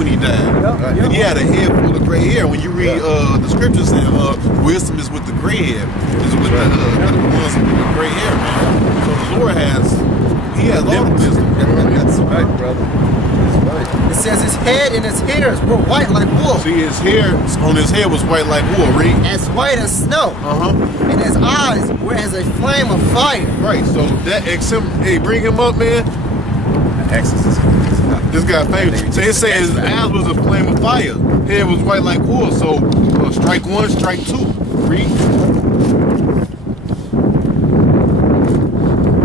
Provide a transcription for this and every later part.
when he died. And he had a head full of gray hair. When you read the scriptures, say wisdom is with the gray hair, is with the ones with the gray hair, man. So the Lord he has all the wisdom. That's right, brother. That's right. It says his head and his hairs were white like wool. See, his hair on his head was white like wool. Read. As white as snow. And his eyes were as a flame of fire. Right. So that hey, bring him up, man. Exorcist. This guy famous. So it says his eyes was a flame of fire. Head was white like wool. So strike one, strike two. Read.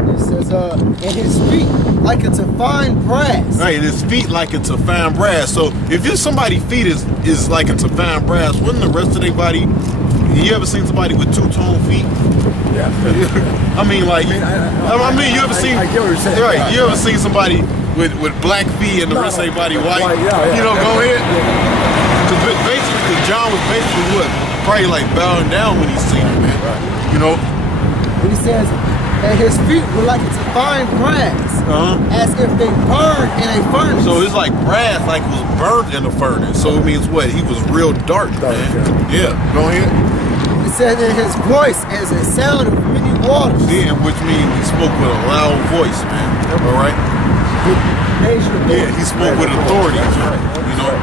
It says, and his feet like unto fine brass. Right, and his feet like into fine brass. So if somebody's feet is like into fine brass, wouldn't the rest of their body? You ever seen somebody with two-tone feet? Yeah. I mean, like, you ever seen? I get what you're saying. Right, you ever seen somebody with black feet and the rest of their body white? You know, go ahead. Because basically, John was basically what? Probably like bowing down when he seen him, man. Right. You know. And he says, and his feet were like into fine brass, as if they burned in a furnace. So it's like brass, like it was burnt in a furnace. So it means what? He was real dark, man. Yeah, go ahead. It says that his voice is a sound of many waters. Yeah, which means he spoke with a loud voice, man. All right? Yeah, he spoke with authority, you know.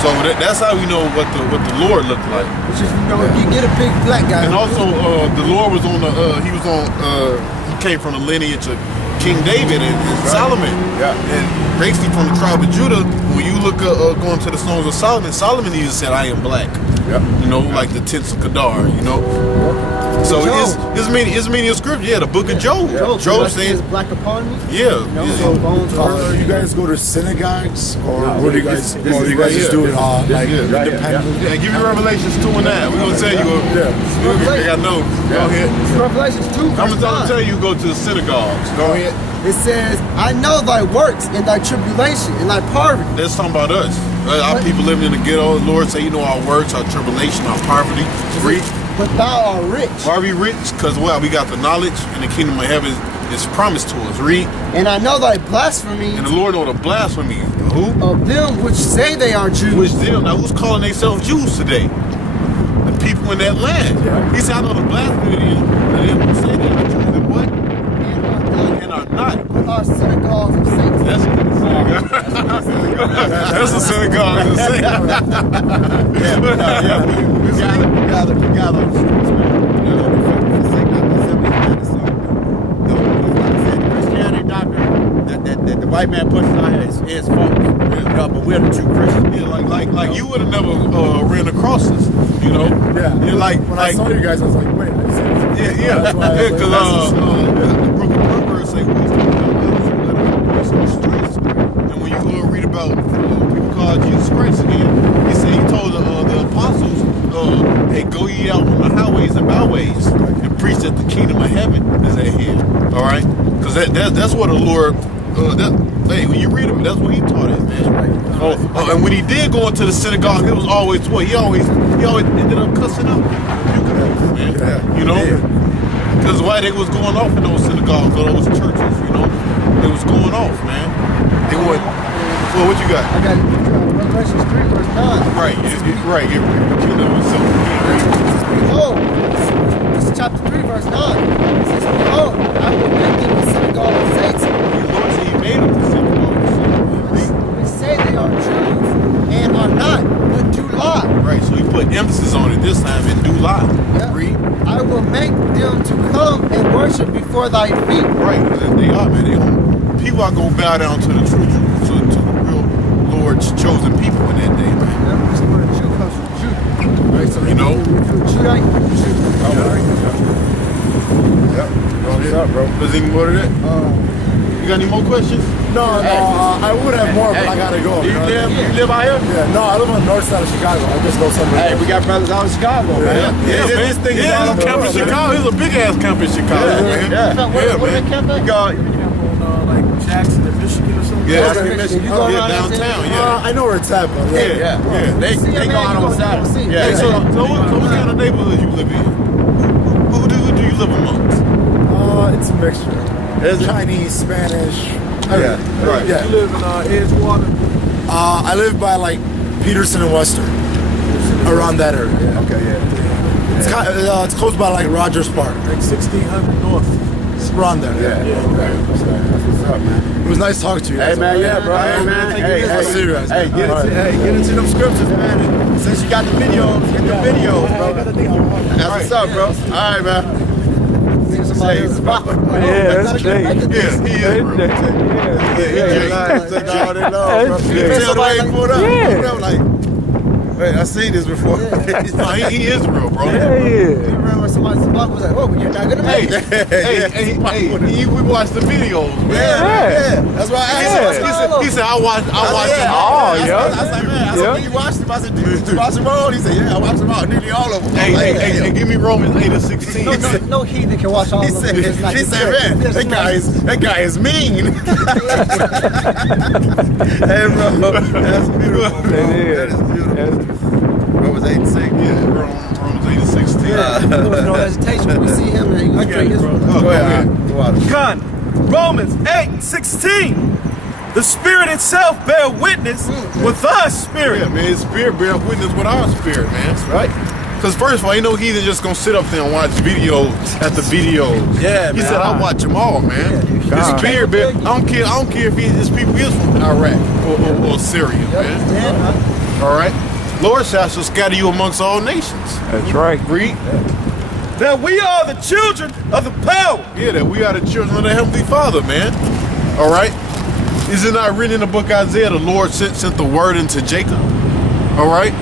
So that's how we know what the Lord looked like. Which is, you know, if you get a big black guy. And also, the Lord was on he came from the lineage of King David and Solomon. Yeah. And basically from the tribe of Judah, when you look going to the Songs of Solomon, Solomon even said, I am black. Yeah. You know, like the tents of Kedar, you know. So it's meaning of scripture, the book of Job. Job saying, black upon me. yeah. You guys go to synagogues, or what do you guys? Or you guys just do it like independently? Yeah, give me Revelations 2 and 9. We're gonna tell you. I know. Go ahead. Revelations 2. I'm gonna tell you go to the synagogues. Go ahead. It says, I know thy works and thy tribulation and thy poverty. That's talking about us. Our people living in the ghetto. The Lord say, you know, our works, our tribulation, our poverty. Read. But thou art rich. Why are we rich? Because, we got the knowledge, and the kingdom of heaven is promised to us. Read. And I know thy blasphemy. And the Lord know the blasphemy. Who? Of them which say they are Jews. Which them. Now, who's calling themselves Jews today? The people in that land. He said, I know the blasphemy of them who say they are Jews. And what? And are not. But are synagogues of Satan. That's a synagogue. That's a synagogue of Satan. We gather. Christianity doctrine that the white man pushes on his folks. But we're the true Christians. Yeah, like you would have never ran across us, you know. Yeah. You're like when I saw you guys, I was like, wait. Because the broken Proverbs say wisdom on the streets, and when you read about people called Jesus Christ again, he said he told the apostles, "Hey, go ye out on the highways and byways and preach that the kingdom of heaven is at hand." All right, because that's what the Lord. Hey, when you read him, that's what he taught us, man. And when he did go into the synagogue, it was always what he always ended up cussing out people, man. You know, because why they was going off in those synagogues or those churches, you know, they was going off, man. They went. Well, what you got? I got Revelation 3 verse 9. Right, right. You know, so behold, this is chapter 3 verse 9. It says, behold, I will make them the synagogue of Satan. Made them the synagogue. They say they are Jews and are not, but do lie. Right, so he put emphasis on it this time and do lie. Yeah. Read. I will make them to come and worship before thy feet. Right, they are, man. People are going to bow down to the true Jews, to the real Lord's chosen people in that day, man. Yeah, this word Jew comes from Judah. Right, so you know. If you're a Judite, you're a Jew. Yep. What's up, bro? There's any more to that? You got any more questions? No, I would have more, but I gotta go. You live out here? Yeah, no, I live on the north side of Chicago. I just go somewhere. Hey, we got brothers out in Chicago, man. This thing is all there's a camp in Chicago. There's a big ass camp in Chicago, man. Where they camp at? You got like Jackson in Michigan or something? Yeah, You go around downtown, yeah. I know where it's at, but Yeah. They go out on Saturday. Hey, so what kind of neighborhood you live in? Who do you live amongst? It's a mixture. Chinese, Spanish. Right. Yeah. You live in Edgewater? I live by like Peterson and Western, around that area. Yeah. Okay, yeah. It's close by like Rogers Park. Like 1600 North. It's around there. Yeah. Okay. That's what's up, man. It was nice talking to you. Hey, man, yeah, bro. Hey, man. I'll see you guys. Hey, get into them scriptures, man. And since you got the videos, get the videos, bro. That's what's up, bro. All right, man. Somebody else. Yeah, that's Jay. Yeah, he is real. Tell the way he pulled up. Yeah. Like, wait, I seen this before. No, he is real, bro. Yeah. You remember somebody's block was like, oh, you're not gonna make it. We watched the videos, man. Yeah. That's why I asked him. He said, I watched them all. Oh, I yeah. was like, man, I said, when you watched them, I said, did you watch them all? He said, yeah, I watched them all, nearly all of them. Hey, give me Romans 8 and 16. No heathen can watch all He of them. said, It's not man, It's that guy is mean. Hey, bro, that's beautiful, bro. That is beautiful. Romans 8 and 6. Yeah, Romans 8 and 16. There was no hesitation when we see him and he was straight Israel. Go ahead. Con, Romans 8:16. The Spirit itself bear witness with our spirit. Yeah, man, his spirit bear witness with our spirit, man. That's right. Because first of all, ain't no heathen just gonna sit up there and watch videos after videos. Yeah, He man. said, I watch them all, man. His spirit bear. I don't care if his people is from Iraq or Syria, man. All right. Lord shall scatter you amongst all nations. That's right. Read. That we are the children of the power. Yeah, that we are the children of the Heavenly Father, man. All right. Is it not written in the book of Isaiah, the Lord sent the word into Jacob? All right.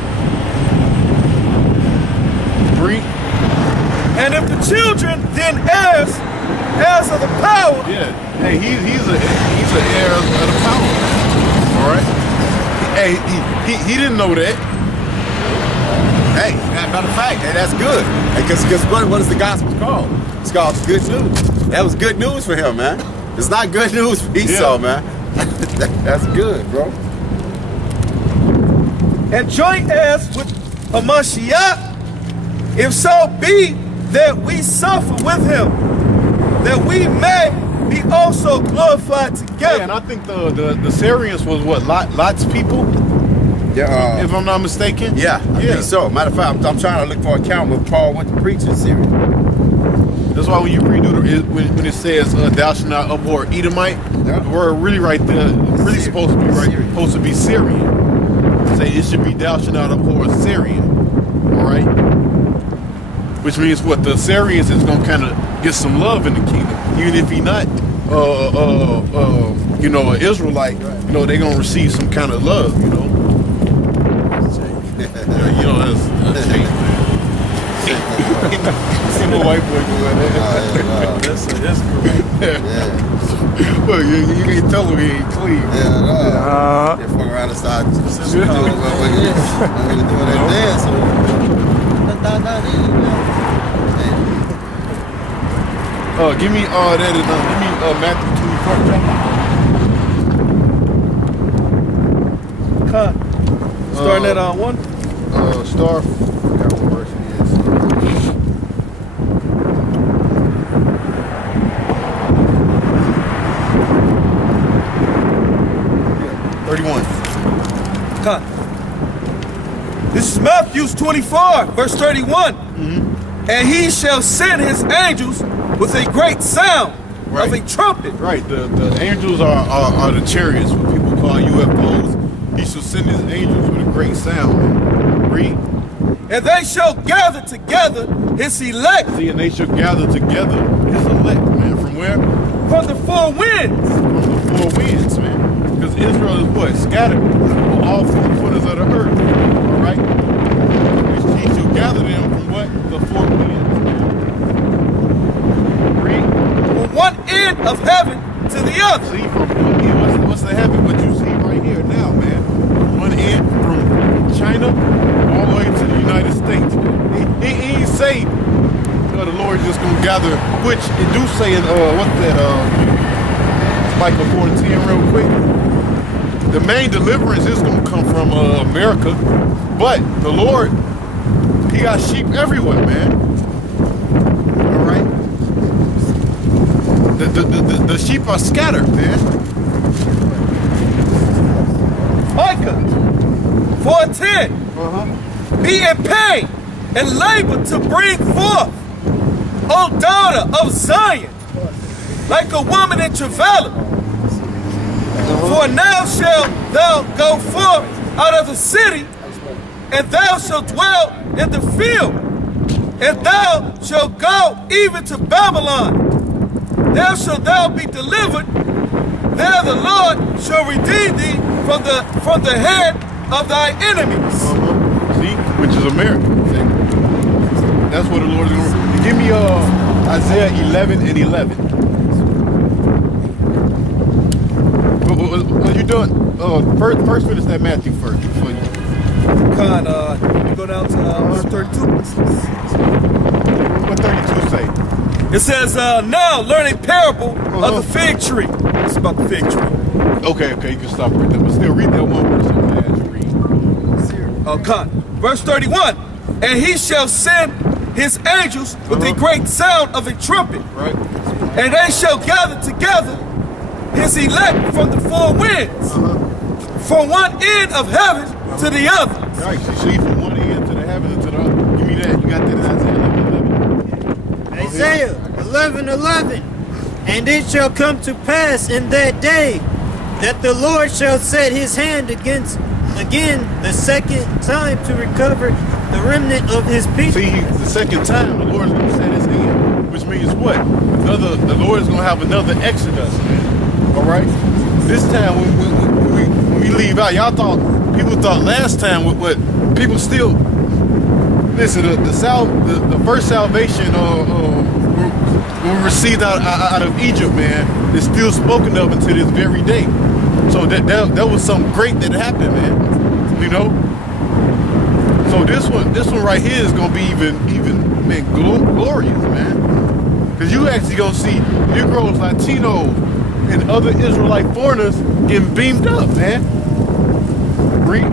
Read. And if the children, then heirs of the power. Yeah. Hey, he's an heir of the power. All right. Hey, he didn't know that. Hey, matter of fact, that's good. Because what is the gospel called? It's called good news. That was good news for him, man. It's not good news for Esau, man. That's good, bro. And joint heirs with Hamashiach, if so be that we suffer with him, that we may be also glorified together. Yeah, and I think the Syrians was what, Lot's people, Yeah. if I'm not mistaken. Yeah, I think so. Matter of fact, I'm trying to look for a account when Paul went to preach in Syria. That's why when you redo when it says thou shalt not abhor Edomite, Yeah. the word really right there, really supposed to be Syrian. Say it should be thou shalt not abhor Syrian. All right, which means what, the Syrians is gonna kind of get some love in the kingdom, even if he not an Israelite. You know, they gonna receive some kind of love. You know. Yeah, that's change, man. See my white boy doing that. That's correct. Well, you can't tell him he ain't clean. They fuck around and start doing that dance. Give me that is give me Matthew 24 chapter. Con. Starting at 1. Star. I forgot what verse it is. Yeah, 31. Con. This is Matthew 24, verse 31. And he shall send his angels with a great sound of a trumpet. Right. The angels are the chariots, what people call UFOs. He shall send his angels with a great sound. Read. And they shall gather together his elect See, and they shall gather together his elect, man. From where? from the four winds. From the four winds, man. Because Israel is what? Scattered on all four corners of the earth. All right? He shall gather them from what? The four winds. Read. From one end of heaven to the other. See, from one end, what's the heaven? What you see right here now, man. From one end, from China all the way to the United States. He ain't say the Lord just gonna gather, which it do say in what's that Micah 4:10 real quick. The main deliverance is gonna come from America, but the Lord, he got sheep everywhere, man. All right. The sheep are scattered, man. Micah 4:10. Be in pain and labor to bring forth, O daughter of Zion, like a woman in travail. For now shalt thou go forth out of the city, and thou shalt dwell in the field, and thou shalt go even to Babylon. There shalt thou be delivered. There the Lord shall redeem thee from the hand of thy enemies. See, which is America. See? That's what the Lord is going to do. Give me Isaiah 11:11. What you doing? First finish that Matthew first. Before you. Go down to verse 32. What 32 say? It says, now learning parable of the fig tree. It's about the fig tree. Okay, you can stop right there. But still read that one verse on the last read. Verse 31. And he shall send his angels with a great sound of a trumpet. Right. And they shall gather together his elect from the four winds, from one end of heaven to the other. Right. So see from one end to the heaven and to the other. Give me that. You got that in Isaiah 11:11. Isaiah 11:11. And it shall come to pass in that day that the Lord shall set his hand again the second time to recover the remnant of his people. See, the second time the Lord is going to set his hand, which means what? The Lord is going to have another exodus, man. All right. This time when we leave out, people thought last time what people still listen. The first salvation we received out of Egypt, man, is still spoken of until this very day. So that was something great that happened, man. You know. So this one right here is gonna be even man glorious, man. Cause you actually gonna see Negroes, Latinos, and other Israelite foreigners getting beamed up, man. Read.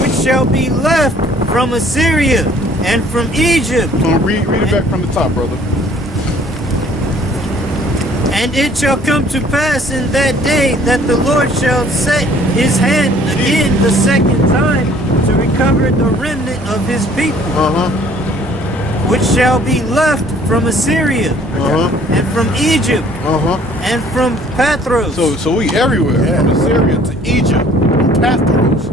Which shall be left from Assyria and from Egypt. Read it back from the top, brother. And it shall come to pass in that day that the Lord shall set his hand again the second time to recover the remnant of his people, which shall be left from Assyria and from Egypt and from Pathros. So we everywhere, from Assyria to Egypt, from Pathros.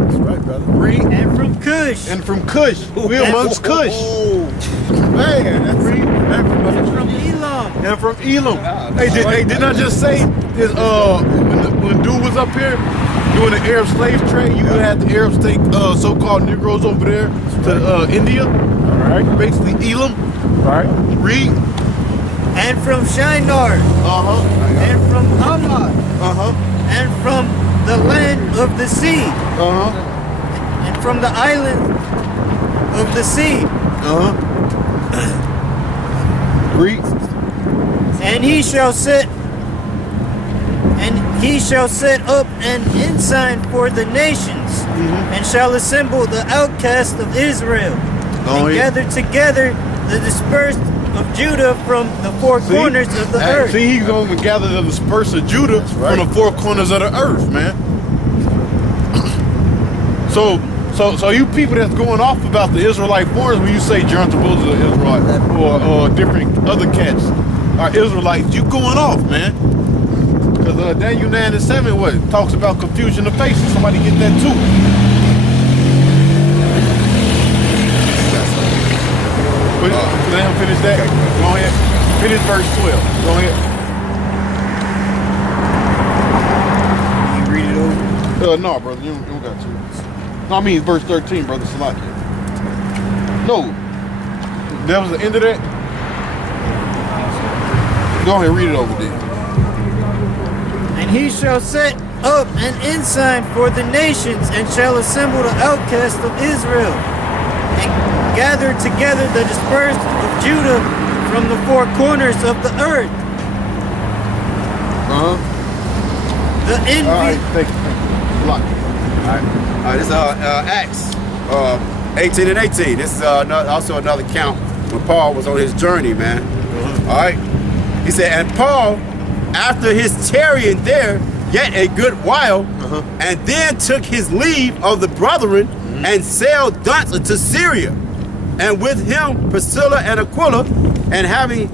That's right, brother. Read. And from Cush. And from Cush. We amongst Cush. Man, that's Read. And from Elam. And from Elam. Hey, didn't I just say this, when dude was up here doing the Arab slave trade, you had the Arabs take so-called Negroes over there to India. All right. Basically Elam. All right. Read. And from Shinar. And from Hamad. And from the land of the sea. And from the island of the sea. Read. And he shall set up an ensign for the nations, and shall assemble the outcasts of Israel, and gather together the dispersed of Judah from the four corners of the earth. See, he's going to gather the dispersed of Judah from the four corners of the earth, man. So you people that's going off about the Israelite foreigners, when you say John Travolta is an Israelite or different other cats are Israelites, you going off, man. Because Daniel 9:7 what talks about confusion of faces. Somebody get that too. Let him finish that. Go ahead. Finish verse 12. Go ahead. You read it over. No, brother, you don't got to. No, I mean verse 13, brother Salaki. No. That was the end of that? Go ahead, read it over there. And he shall set up an ensign for the nations, and shall assemble the outcasts of Israel, and gather together the dispersed of Judah from the four corners of the earth. The envy. All right, thank you. Salaki. All right, this is Acts 18 and 18. This is also another count when Paul was on his journey, man. All right. He said, and Paul, after his tarrying there yet a good while, and then took his leave of the brethren and sailed thence into Syria, and with him Priscilla and Aquila, and having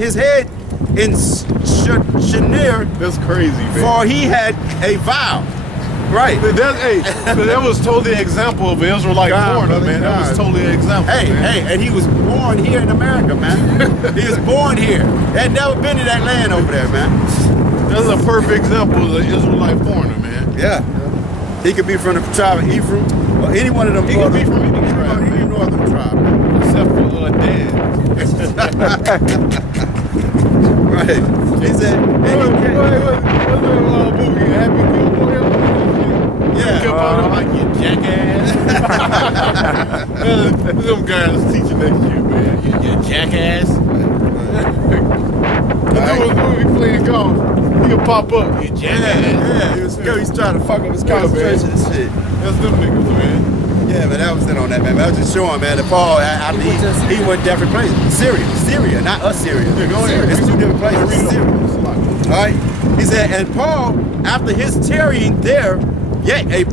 his head in Shinir, That's crazy, man. for he had a vow. Right. That was totally an example of an Israelite God, foreigner, brother, man. That was God. totally an example, Hey, man. and he was born here in America, man. He was born here. Had never been to that land over there, man. That's a perfect example of an Israelite foreigner, man. Yeah. He could be from the tribe of Ephraim, or any one of them. He could be from any tribe, any man. northern tribe, man. Except for Dan. Right. He said, and he What's came- that movie? Happy Gilmore? Yeah. Kept on him like, you jackass. Them guys teaching that shit, man. You jackass. The dude playing golf. He can pop up. You jackass. He was trying to fuck up his concentration and shit. That's them niggas, man. Yeah, but that was it on that, man. I was just showing, man, that Paul, he went different places. Syria, not Assyria. Yeah, go ahead. It's two different places. Read Syria. them. All right. He said, and Paul, after his tarrying there, yet a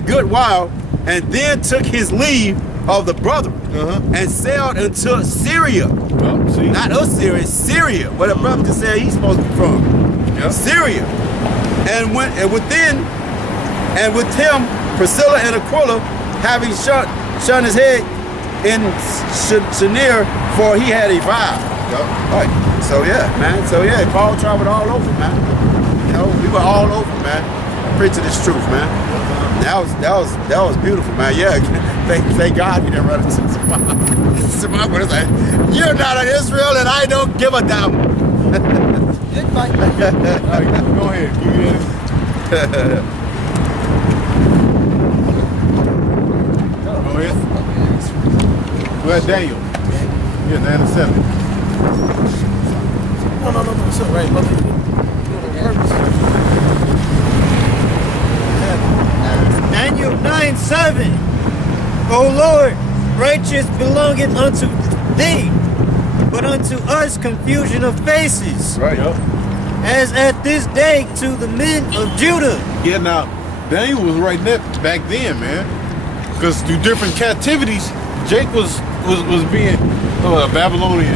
good while, and then took his leave of the brethren, and sailed into Syria. Well, see? Not Assyria, Syria, where the brother just said he's supposed to be from. Yeah. Syria. And with him, Priscilla and Aquila, having shun his head in Shinir, for he had a vow. Right. So yeah, man. So yeah, Paul traveled all over, man. You know, we were all over, man, preaching this truth, man. That was beautiful, man. Yeah, thank God we didn't run into Samar. It's like, you're not an Israel, and I don't give a damn. Good fight. Go ahead. Give me that. Go ahead. Go ahead, Daniel. Yeah, 9 and 7. No. It's all right, brother. Daniel 9:7. O Lord, righteous belongeth unto thee, but unto us confusion of faces, Right. as at this day to the men of Judah. Yeah, now, Daniel was writing that back then, man. Because through different captivities, Jake was being Babylonian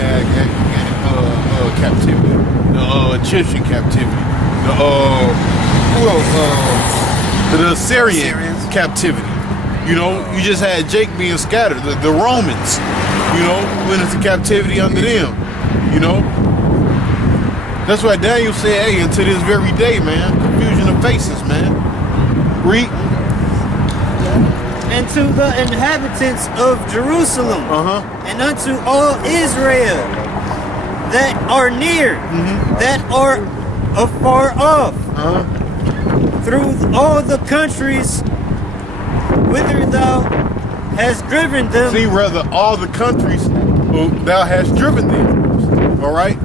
captivity, the Egyptian captivity, the Assyrian Assyrians. captivity. You know, you just had Jake being scattered. The Romans, you know, went into captivity under them. You know, that's why Daniel said, "Hey, unto this very day, man, confusion of faces, man." Read. And to the inhabitants of Jerusalem, and unto all Israel that are near, that are afar off, through all the countries whither thou hast driven them. See, rather all the countries who thou hast driven them. All right,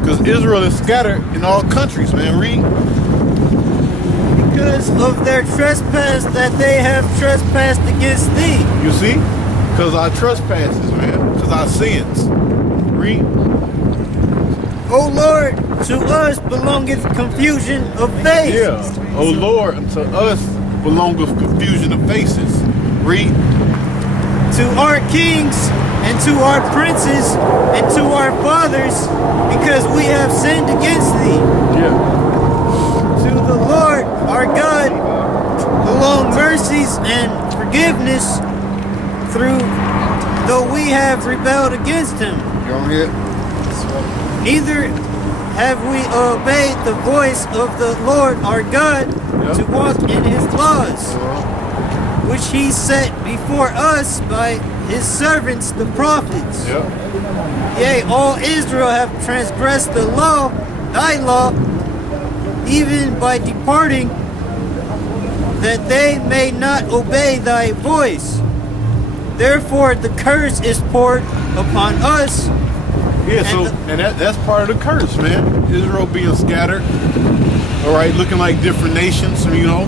because Israel is scattered in all countries, man. Read. Because of their trespass that they have trespassed against thee. You see, because our trespasses, man, because our sins. Read. O Lord, to us belongeth confusion of face. Yeah. O Lord, unto us belongeth confusion of faces. Read. To our kings and to our princes and to our fathers, because we have sinned against thee. Yeah. To the Lord our God belong mercies and forgiveness, though we have rebelled against him. Go ahead. Neither have we obeyed the voice of the Lord our God to walk in his laws, which he set before us by his servants the prophets. Yeah. Yea, all Israel have transgressed the law, thy law, even by departing, that they may not obey thy voice. Therefore the curse is poured upon us. Yeah, so that's part of the curse, man. Israel being scattered, all right, looking like different nations, you know.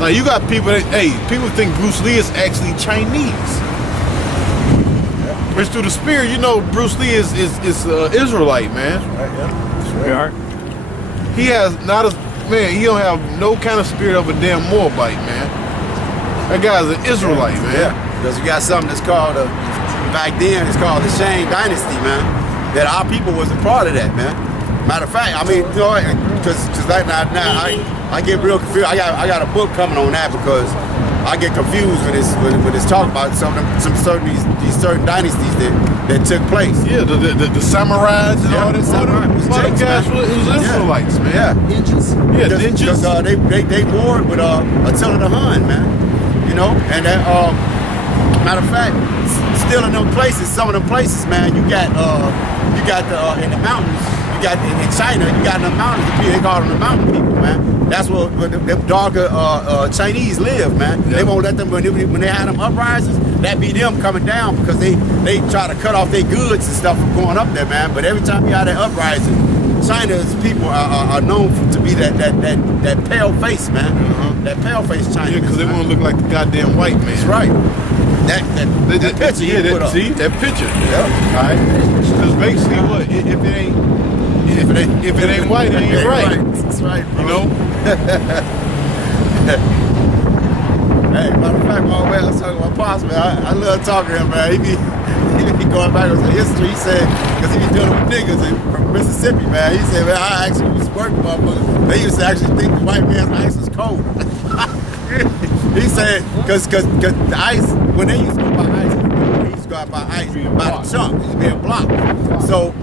Now you got people that, people think Bruce Lee is actually Chinese. Which through the spirit, you know, Bruce Lee is Israelite, man. We are. he has not a man. He don't have no kind of spirit of a damn Moabite, man. That guy's an Israelite, man. Yeah, because you got something that's called back then it's called the Shane Dynasty, man. That our people was a part of that, man. Matter of fact, I mean, you know, because right now I get real confused. I got a book coming on that because I get confused when it's talk about some these certain dynasties that took place. Yeah, the samurais and all this. All the guys was Israelites, man. Yeah, Ninjas. Yeah, because ninjas. they warred with Attila the Hun, man. You know, and that matter of fact, still in them places, some of them places, man, you got the in the mountains. You got in China, you got in the mountains. They call them the mountain people, man. That's where the darker Chinese live, man. Yeah. They won't let them when they had them uprisings. That be them coming down because they try to cut off their goods and stuff from going up there, man. But every time you have that uprising, China's people are known to be that pale face, man. That pale face China. Yeah, because they want to look like the goddamn white man. That's right. That picture you put up. See that picture? Yeah. All right. Because basically, what if it ain't white, it ain't right. That's right, bro. You know? Hey, matter of fact, my way I was talking to my pops, man. I love talking to him, man. He be going back on history. He said, because he be dealing with niggas from Mississippi, man. He said, man, I actually was working, motherfuckers. They used to actually think the white man's ice was cold. He said, because the ice, when they used to go by ice, they used to go out by ice by the chunk. It was being blocked. So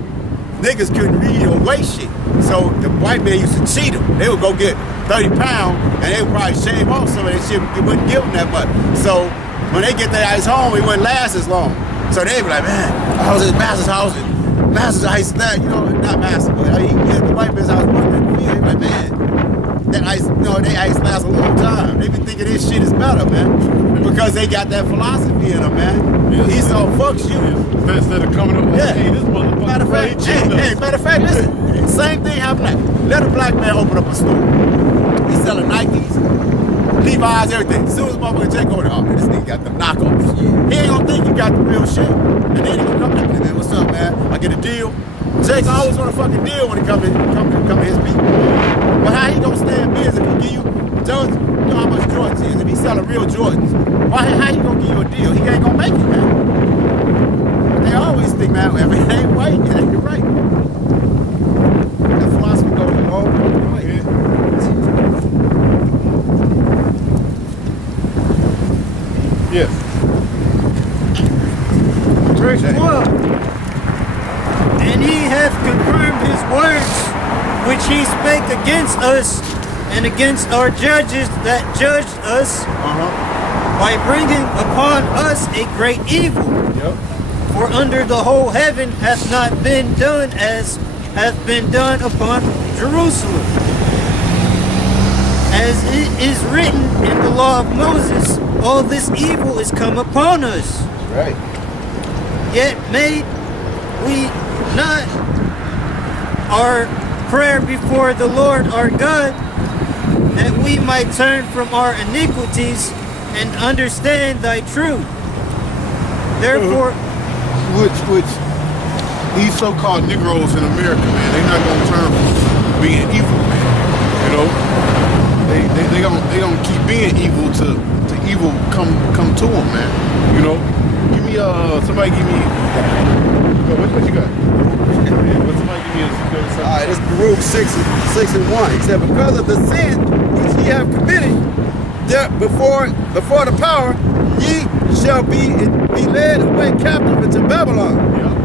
niggas couldn't read or weigh shit. So the white man used to cheat them. They would go get 30 pounds and they would probably shave off some of that shit. It wouldn't give them that much. So when they get their ice home, it wouldn't last as long. So they'd be like, man, I was at Master's house and Master's ice that, you know, not Master, but he at the white man's house working in the field. Like, man, that ice, you know, they ice lasts a long time. They be thinking this shit is better, man. Because they got that philosophy in them, man. Yes, He saw fucks you. Instead of coming up with, hey, this motherfucker. Matter of fact, listen. Same thing happened. Let a black man open up a store. He's selling Nikes, Levi's, everything. As soon as motherfucker Jake go there, oh man, this nigga got the knockoffs. He ain't gonna think you got the real shit. And then he gonna come to me, man, what's up, man? I get a deal. Jake always want a fucking deal when he come to his people. But how he gonna stay in business if he give you Jordans? You know how much Jordans is. If he selling real Jordans, how he gonna give you a deal? He ain't gonna make it, man. They always think, man, if it ain't white, it ain't right. That philosophy goes a long way. Yes. Verse 12. And he hath confirmed his words, which he spake against us and against our judges that judged us, by bringing upon us a great evil. Yep. For under the whole heaven hath not been done as hath been done upon Jerusalem. As it is written in the law of Moses, all this evil is come upon us. Right. Yet made we not our prayer before the Lord our God, that we might turn from our iniquities and understand thy truth. Therefore, Which these so-called Negroes in America, man, they not gonna turn from being evil, man. You know, they gonna keep being evil to evil come to them, man. You know, give me somebody give me what you got? Somebody give me a All right, this is Baruch 6:1. He said, because of the sin which ye have committed before the power, ye shall be led away captive into Babylon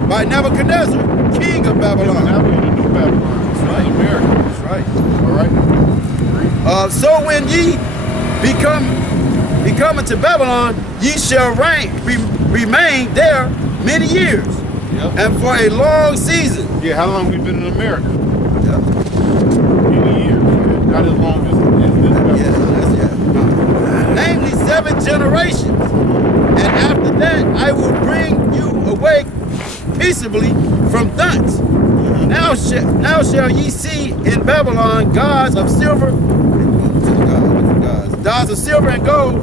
by Nebuchadnezzar, king of Babylon. Now we're in the new Babylon. That's right. America. That's right. All right. So when ye become into Babylon, ye shall remain there many years, and for a long season. Yeah, how long we been in America? Yeah. Many years. Not as long as this. Namely 7 generations. And after that, I will bring you away peaceably from thence. Now shall ye see in Babylon gods of silver and gold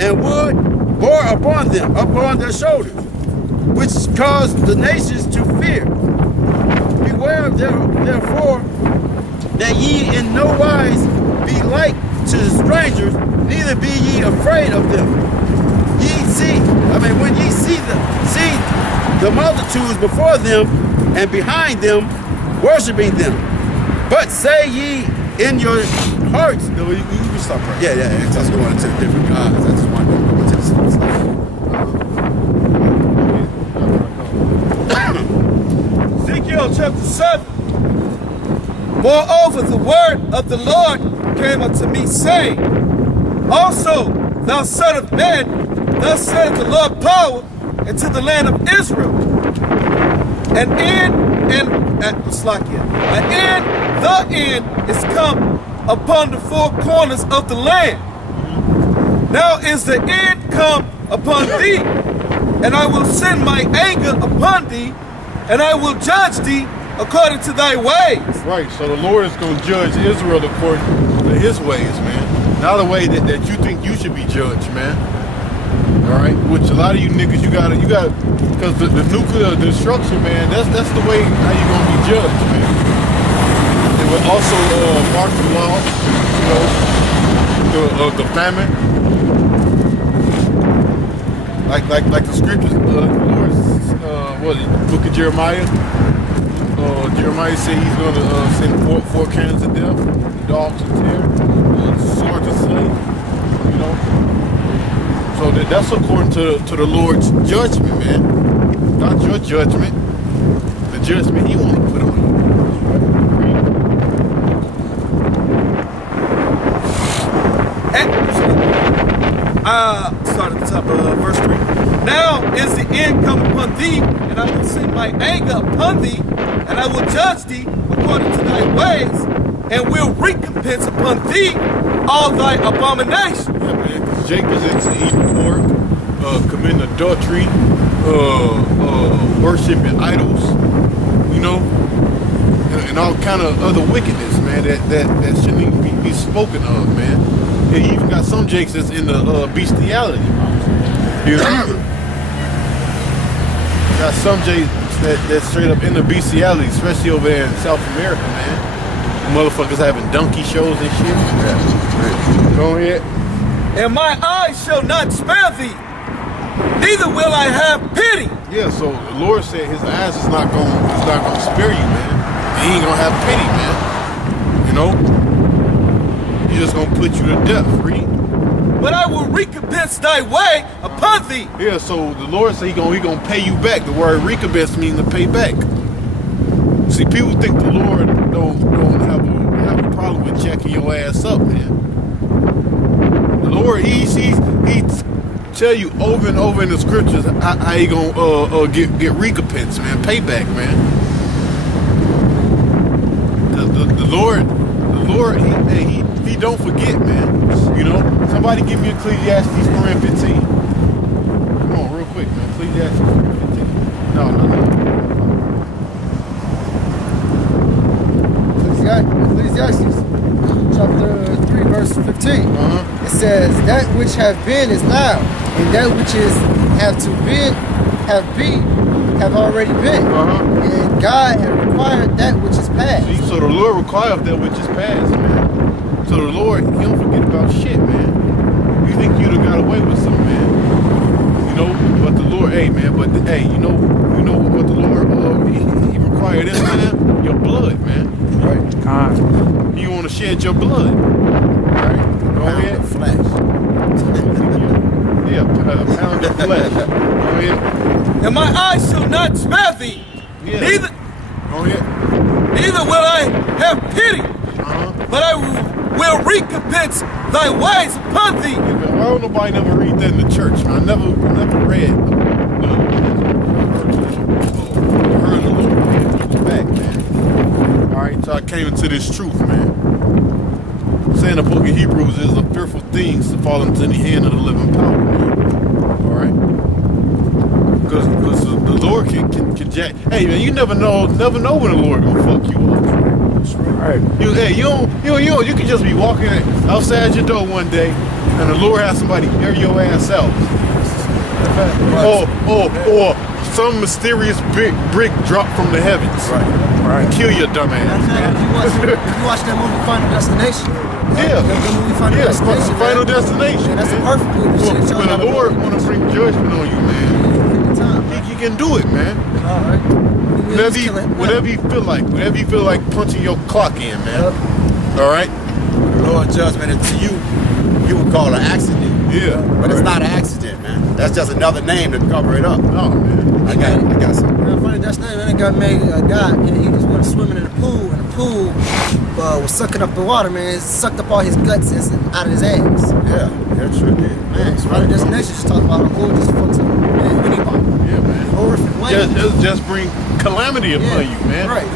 and wood bore upon them, upon their shoulders, which caused the nations to fear. Beware therefore that ye in no wise be like to the strangers, neither be ye afraid of them. When ye see the multitudes before them and behind them, worshiping them. But say ye in your hearts. No, you can stop right Yeah, yeah. Just going into different gods. I just want to go into some stuff. Ezekiel chapter 7. Moreover, the word of the Lord came unto me, saying, Also, thou son of man, thus saith the Lord power into the land of Israel. The end is come upon the four corners of the land. Now is the end come upon thee, and I will send my anger upon thee, and I will judge thee according to thy ways. Right, so the Lord is going to judge Israel according to his ways, man. Not the way that you think you should be judged, man. All right, which a lot of you niggas, you got, because the nuclear destruction, man, that's the way how you going to be judged, man. It will also mark the law, you know, the famine. Like the scriptures, the Lord's, book of Jeremiah. Jeremiah said he's going to send four cannons of death, dogs of terror, sword to slay, you know. So that's according to the Lord's judgment, man. Not your judgment. The judgment he wants to put on you. Start at the top of verse 3. Now is the end come upon thee, and I will send my anger upon thee, and I will judge thee according to thy ways, and will recompense upon thee all thy abominations. Yeah, man, because Jake was into eating pork, committing adultery, worshiping idols, you know, and all kind of other wickedness, man, that shouldn't even be spoken of, man. And you even got some Jakes that's in the bestiality, you know. Got some Jakes that's straight up in the bestiality, especially over there in South America, man. Motherfuckers having donkey shows and shit. Yeah. Go ahead. And my eyes shall not spare thee, neither will I have pity. Yeah, so the Lord said his eyes is not gonna spare you, man. He ain't gonna have pity, man. You know? He's just gonna put you to death, read. But I will recompense thy way upon thee. Yeah, so the Lord said he gonna pay you back. The word recompense means to pay back. See, people think the Lord don't have a problem with jacking your ass up, man. The Lord, he tell you over and over in the scriptures how he gonna get recompense, man, payback, man. The Lord, he don't forget, man. You know, somebody give me Ecclesiastes 3:15. Come on, real quick, man. Ecclesiastes 3:15. No. Ecclesiastes chapter 3 verse 15. It says, that which have been is now, and that which is have already been. And God has required that which is past. See, so the Lord requires that which is past, man. So the Lord, he don't forget about shit, man. You think you'd have got away with something, man. You know, but the Lord, hey, man, you know what the Lord, he required this, man? Your blood, man. Right. God. You want to shed your blood. Right? Go ahead. Flesh. Yeah, a pound of flesh. Go ahead. And my eyes shall not spare thee. Yeah. Neither Go ahead. neither will I have pity, but I will recompense thy ways upon thee. Yeah, man, why don't nobody never read that in the church, man? I never read heard the Lord back, man. Alright, so I came into this truth, man. Saying the book of Hebrews is a fearful things to fall into the hand of the living power, man. Alright? Because the Lord can jack. Hey, man, you never know when the Lord gonna fuck you up. Right. You can just be walking outside your door one day, and the Lord has somebody air your ass out, or some mysterious big brick drop from the heavens. Right. kill your dumb ass. If you watch that movie Final Destination. Yeah. The movie Final Destination. Final man. Destination. Yeah, that's man. a perfect movie. When, Shit, when the Lord want to bring judgment on you, man, he can do it, man. All right. Whatever you feel like, whatever you feel like punching your clock in, man. All right. Lord judgment to you, you would call an accident. Yeah. But it's not an accident, man. That's just another name to cover it up. Oh man. I got some. Funny Destination, man, that guy made a guy, and he just went swimming in the pool, and the pool was sucking up the water, man. It sucked up all his guts out of his ass. Yeah, that sure did. Man, Final Destination just talking about a whole just fucks up, man, anybody. Yeah, man. Horrific way. Just bring calamity upon you, man. Right.